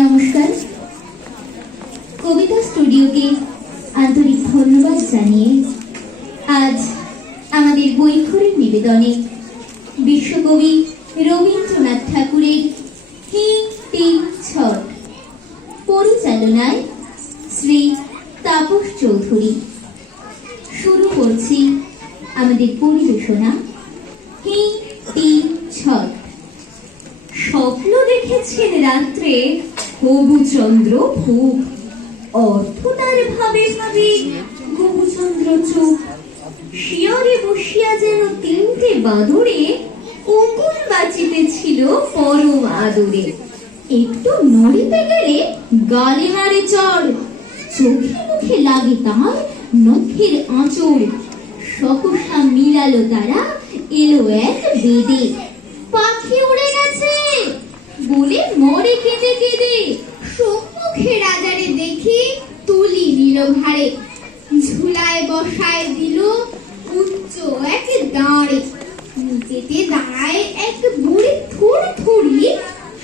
নমস্কার। কবিতা স্টুডিওকে আন্তরিক ধন্যবাদ জানিয়ে আজ আমাদের বৈখরের নিবেদনে বিশ্বকবি রবীন্দ্রনাথ ঠাকুরের হিং টিং ছট পরিচালনায় শ্রী তাপস চৌধুরী শুরু করছি আমাদের পরিবেশনা হিং টিং ছট। স্বপ্ন দেখেছেন রাত্রে হবুচন্দ্র ভূপ, অর্থ তার ভাবে ভাবে হবুচন্দ্র চুপ। শিয়রে বসিয়া যেন তিনটে বাদরে উকুল বাজিতেছিল পরম আদরে। একটু নড়িতে গেলে গালে মারে চড়, চোখে মুখে লাগে তার নখের আঁচড়। সহসা মিলালো তারা, এলো এক বেদে, পাখি উড়ে গেছে বলে মরে কেঁদে কেঁদে। সম্মুখে রাজারে দেখি তুলি নিল ঘাড়ে, ঝুলায় বসায় দিল উচ্চ এক দাঁড়ে। নিচেতে দাঁড়ায় এক বুড়ি থুর থুড়ি,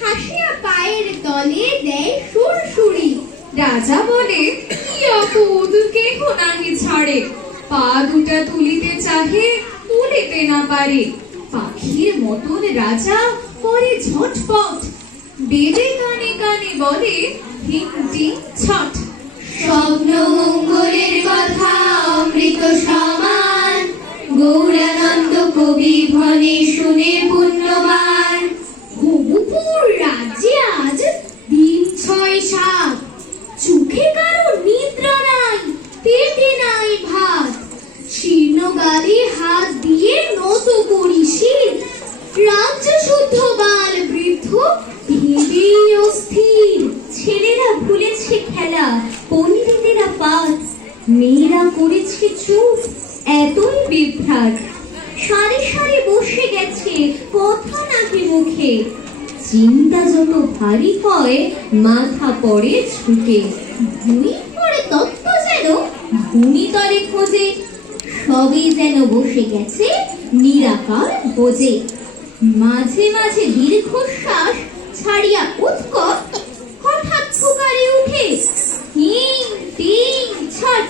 হাসিয়া পায়ের তলে দেয় সুরসুরি। রাজা বলে, কি অপদ, কেহ নাহি ছাড়ে। পা দুটা তুলিতে চাহে, তুলিতে না পারে। পাখির মতন রাজা করে ঝটপট, বেদে কানে কানে বলে হিং টিং ছট। স্বপ্ন মঙ্গলের কথা অমৃত সমান, গৌরানন্দ কবি ভনে শুনে পুণ্যবান। হবুপুর রাজ্যে আজ দিন ৬-৭, চোখে কারো নিদ্রা নাই, পেটে নাই ভাত। শীর্ণ গালে হাত দিয়ে নত করি শির, রাজ্য শুদ্ধ বাল বৃদ্ধ ভেবেই অস্থির। ছেলেরা ভুলেছে খেলা, পণ্ডিতেরা পাঠ, মেয়েরা করেছে চুপ, এতই বিভ্রাট। সারি সারি বসে গেছে কথা নাকি মুখে, চিন্তা যত ভারী হয় মাথা পড়ে ঝুঁকে। ভুঁই পড়ে তত্ত্ব যেন ভূমি তলে খোঁজে, সবই যেন বসে গেছে নিরাকার বোঝে। মাঝে মাঝে দীর্ঘশ্বাস ছাড়িয়া উৎকট, হঠাৎ ফুকারে উঠে হিং টিং ছট।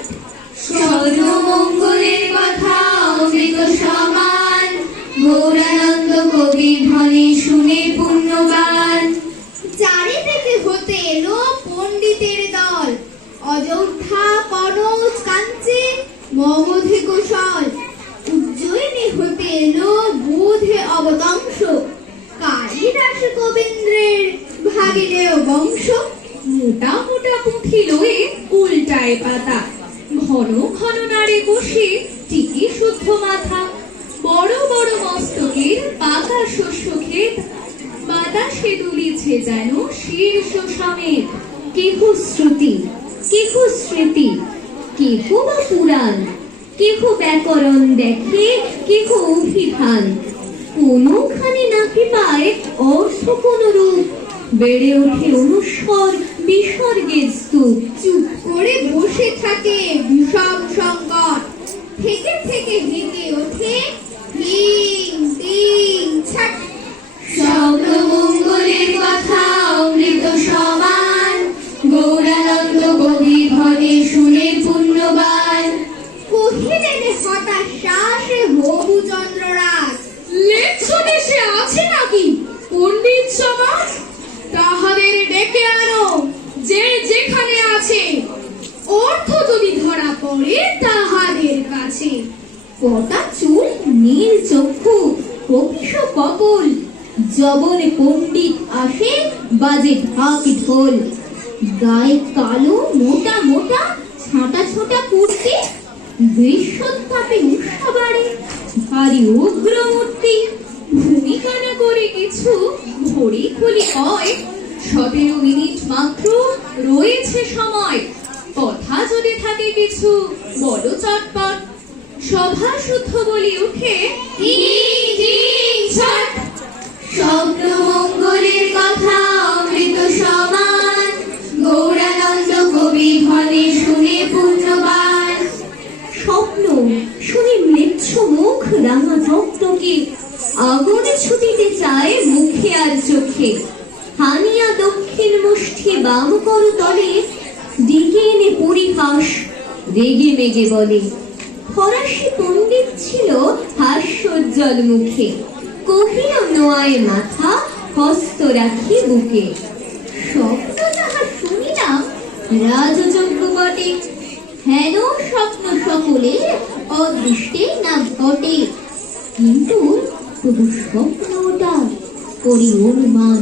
সর্বমঙ্গলের কথা অমৃত সমান, গৌরানন্দ কবি ধনে শুনে পুণ্যবান। চারিদিকে হতে এলো পণ্ডিতের দল, অযোধ্যা কনৌজ কাঞ্চি মগধে কৌশল। উজ্জয়িনী হতে এলো বোধে অবতংশ, কালিদাস কবীন্দ্রের ভাগিলেও বংশ। মোটা মোটা পুঁথি লয়ে উল্টায় পাতা, ঘন ঘন নাড়ে বসে টিকি শুদ্ধ মাথা। বড় বড় মস্তকের পাকা শস্য ক্ষেত, বাতাসে দুলিছে যেন শীর্ষ সমেত। কেহ শ্রুতি, কেহ স্মৃতি, কেহ বা পুরাণ, কেহ ব্যাকরণ দেখে, কেহ অভিধান। কোনখানে নাকি পায় অর্থ কোন রূপ, বেড়ে ওঠে অনুস্বর বিসর্গের স্তূপ। চুপ করে বসে থাকে বিষম সংকট, থেকে থেকে হেঁটে ওঠে হিং টিং ছট। সর্বমঙ্গলের কথা অমৃত সমান, গৌরানন্দ কবি ধনে শুনে পুণ্যবান। কহিলেন হতাশ্বাসে হবুচন্দ্র রাজ, লেখনে সে আছে নাকি পণ্ডিত সমাজ? তাহাদের ডেকে আনো যে যেখানে আছে, অর্থ যদি ধরা পড়ে তাহাদের কাছে। কটা চুল, নীল চক্ষু, কপিশ কপল, যবন পণ্ডিত আসে বাজে ঢাক ঢোল। গায়ে কালো মোটা মোটা ছাঁটা ছোটা কুর্তি, গ্রীষ্মোত্তাপে উষ্ণ বাড়ে ভারী উগ্র মূর্তি। ভূমিকা না করে কিছু ঘড়ি খুলি হয়, 17 মিনিট মাত্র রয়েছে সময়। কথা যদি থাকে কিছু বড় চটপট, সভা শুদ্ধ বলি উঠে হিং টিং ছট। স্বপ্ন মঙ্গলের কথা অমৃত সমান, গৌরানন্দ কবি ধনে শুনে পুণ্যবান। স্বপ্ন শুনে ম্লেচ্ছ মুখ রাঙা চক্রকে, আগুনে ছুটিতে চায় মুখে আর চোখে। হানিয়া দক্ষিণ মুষ্টি বাম করতলে ডেকে এনে পরিহাস রেগে মেগে বলে। ফরাসি পণ্ডিত ছিল হাস্যোজ্জ্বল মুখে, কহিল নোয়ায় মাথা, হস্ত রাখি বুকে। স্বপ্ন যাহা শুনিলাম রাজযোগ্য বটে, হেন স্বপ্ন সকলে অদৃষ্টে না ঘটে। কিন্তু তবু স্বপ্নটা করি অনুমান,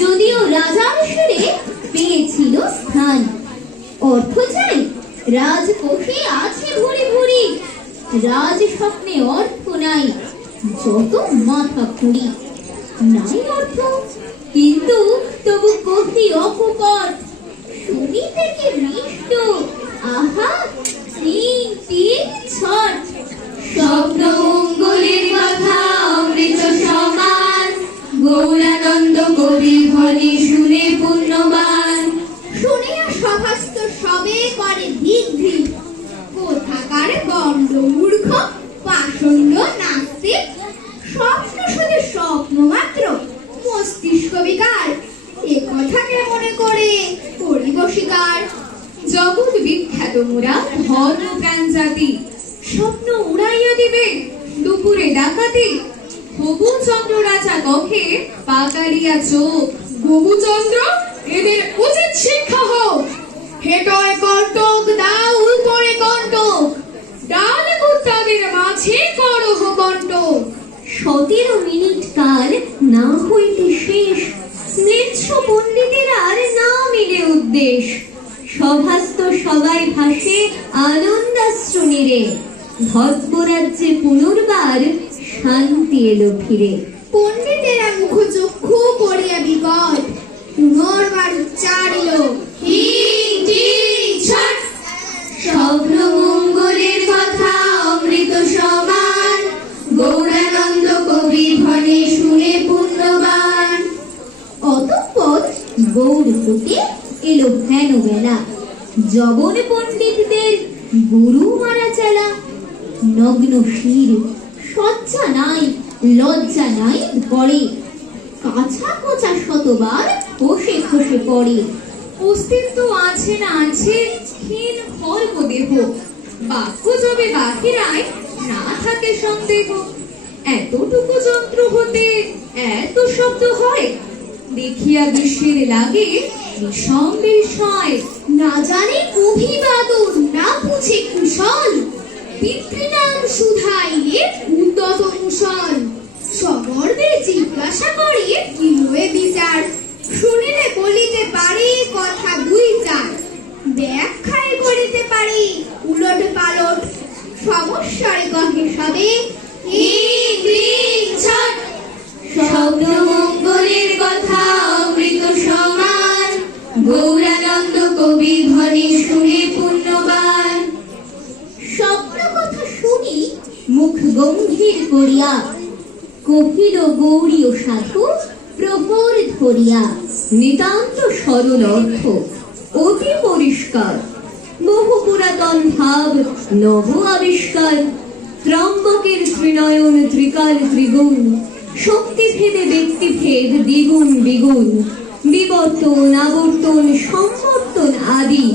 যদিও রাজার সেরে পেয়েছিল স্থান। অর্থ চাই রাজকোষে আছে ভরি ভরি, রাজ স্বপ্নে অর্থ নাই, যত মাথা খুঁড়ি। নাই অর্থ কিন্তু তবু কহি অকপট, শুনিতে কি মিষ্ট, আহা তিন তিন ছট। স্বপ্ন মঙ্গলের কথা অমৃত সমান, গৌরানন্দ কবি ভনে শুনে পুণ্যবান। শুনিয়া সভাস্থ সবে করে ধিক ধিক, কোথাকার গণ্ড মূর্খ পাষণ্ড নাস্তিক। স্বপ্ন শুধু স্বপ্ন মাত্র, মস্তিষ্ক বিকার, এ কথাকে মনে করে করিব স্বীকার। জগৎ বিখ্যাত মোরা ধর্ম প্রাণ জাতি, স্বপ্ন উড়াইয়া দিবে দুপুরে ডাকাতি। হবুচন্দ্র রাজা কহে পাকালিয়া চোখ, গোবুচন্দ্র এদের উচিত শিক্ষা হোক। হেটয় কণ্টক দাও উপরে কণ্টক, ডাল কুত্তাদের মাঝে করহ কণ্টক। 17 মিনিট কাল না হইতে শেষ, ম্লেচ্ছ পণ্ডিতের আর না মিলে উদ্দেশ। সভাস্থ সবাই ভাসে আনন্দাশ্রু নীরে, ভদ্ররাজ্যে পুনর্বার শান্তি এলো ফিরে। পণ্ডিতেরা মুখচক্ষু করিয়া বিকট, পুনর্বার উচ্চারিল হিং টিং ছট। স্বপ্ন মঙ্গলের কথা অমৃত সমান, গৌরানন্দ কবি ভনে শুনে পুণ্যবান। অতঃপর গৌর হতে এলো হেন বেলা, যবন পণ্ডিতদের গুরু মারা চালা। নগ্ন শির, সজ্জা নাই, লজ্জা নাই পড়ে, কাছা কোচা শতবার খসে খসে পড়ে। অস্তিত্ব আছে না আছে ক্ষীণ খর্ব দেহ, বাক্য যবে বাকিরায় না থাকে সন্দেহ। এতটুকু যন্ত্র হতে এত শব্দ হয়, দেখিয়া বিশ্বের লাগে বিষম বিষয়। না জানে অভিবাদন, না বুঝে কুশল, পিতৃনাম শুধাইলে উদ্যত মুশল। সগর্বে জিজ্ঞাসা করে কিলোয়ে বিচার, শুনিলে বলিতে পারে কথা দুই চার। ব্যাখ্যায় করিতে পারে উলট পালট, সমস্যায় কহে সবে হিং ক্লিং ছট। স্বপ্ন মঙ্গলের কথা অমৃত সমান, গৌরানন্দ কবি ভনে শুনে পুণ্যবান। স্বপ্ন কথা শুনি মুখ গম্ভীর করিয়া, কহিল গৌরীয় সাধু প্রহর ধরিয়া। নিতান্ত সরল অর্থ, অতি পরিষ্কার, বহু পুরাতন ভাব নব আবিষ্কার। ত্রম্বকের ত্রিনয়ন ত্রিকাল ত্রিগুণ, শক্তিভেদে ব্যক্তিভেদ দ্বিগুণ দ্বিগুণ। বিবর্তন আবর্তন সম্বর্তন আদি,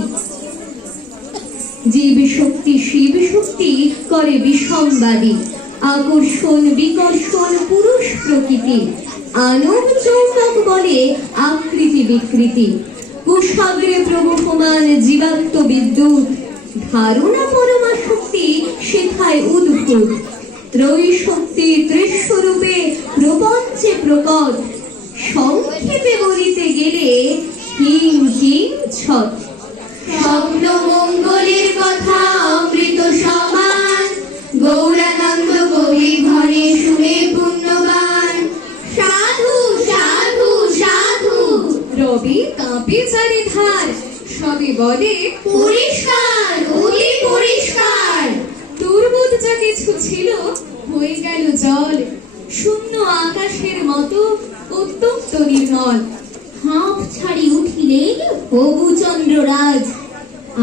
জীব শক্তি শিব শক্তি করে বিষমবাদী। আকর্ষণ বিকর্ষণ পুরুষ প্রকৃতি, আনব চৌম্বক বলে আকৃতি বিকৃতি। কুশাগ্রে প্রবহমান জীবাত্ম বিদ্যুৎ, ধারণা পরমা শক্তি শেখায় উদ্ভূত। ত্রয়ী শক্তি ত্রিস্বরূপে প্রপঞ্চে প্রকট, সংক্ষেপে বলিতে গেলে হিং হিং ছট। স্বপ্ন মঙ্গলের কথা অমৃত সমান, গৌরানন্দ কবি ভনে শুনে পুণ্যবান। সাধু সাধু সাধু, রবি কাঁপে চারিধার, সবে বলে পরিষ্কার অতি পরিষ্কার। দুর্বোধ যা কিছু ছিল হয়ে গেল জল, শূন্য আকাশের মতো উত্তপ্ত নির্মল। হাঁপ ছাড়ি উঠিলেন হবুচন্দ্র রাজ,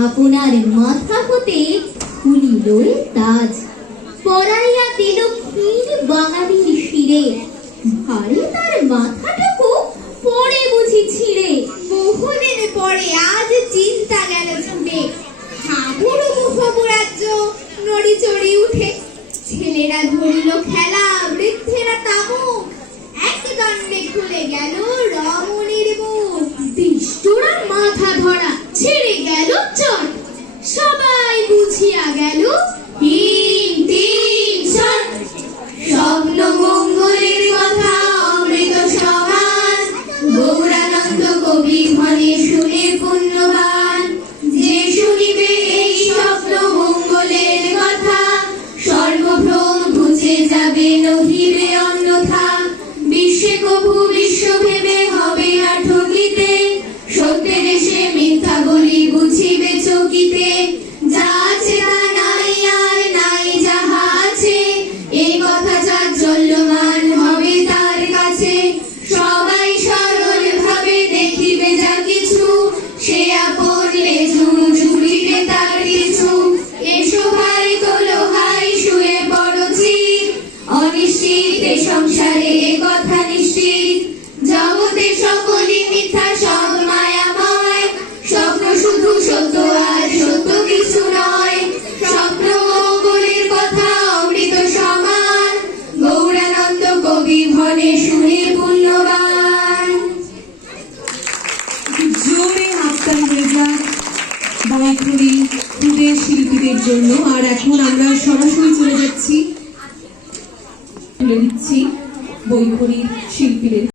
আপনার মাথা হতে খুলিল তাজ। পরাইয়া দিল ক্ষীণ বাঙালির শিরে, ভারী তার মাথাটুকু পড়ে বুঝি ছিঁড়ে। বহুদিন নড়ি চড়ি উঠে, ছেলেরা ধরিল খেলা, বৃদ্ধেরা তামুক, এক দণ্ডে খুলে গেল রমণীর মুখ। দুষ্টুরা মাথা ধরা, ছেড়ে গেল চট, সবাই বুঝিয়া গেল হিং তিং ছট। স্বপ্ন মঙ্গলের কথা অমৃত সমান, গৌরানন্দ কবি ঘনে শুনে পুণ্যবান। যে শুনিবে এই স্বপ্ন মঙ্গলের কথা, সর্বভ্রম ঘুচে যাবে নহিবে অন্যথা। বিশ্বে কভু বিশ্ব ভেবে হবে না ঠকিতে, সত্যের এসে মিথ্যা বলি বুঝিবে চকিতে। যা আছে তা নাই আর নাই যাহা আছে, এই কথা চাঞ্চল্যমান হবে তার কাছে। সবাই সরল ভাবে দেখিবে যা কিছু, সে আপনলে জুড়িবে তার কিছু। এসো ভাই তোলো হাই শুয়ে পড়ছি, অনিশ্চিত এ সংসারে এ কথা নিশ্চিত। জগতে সকলই মিথ্যা সব মায়াময়, স্বপ্ন শুধু সত্য আর সত্য কিছু নয়। স্বপ্ন মঙ্গলের কথা অমৃত সমান, গৌরানন্দ কবি ঘনে শুনে পুণ্যবান। জোরে হাততালি হয়ে যাক বইখড়ি খুদের শিল্পীদের জন্য। আর এখন আমরা সরাসরি চলে যাচ্ছি বইখড়ির শিল্পীদের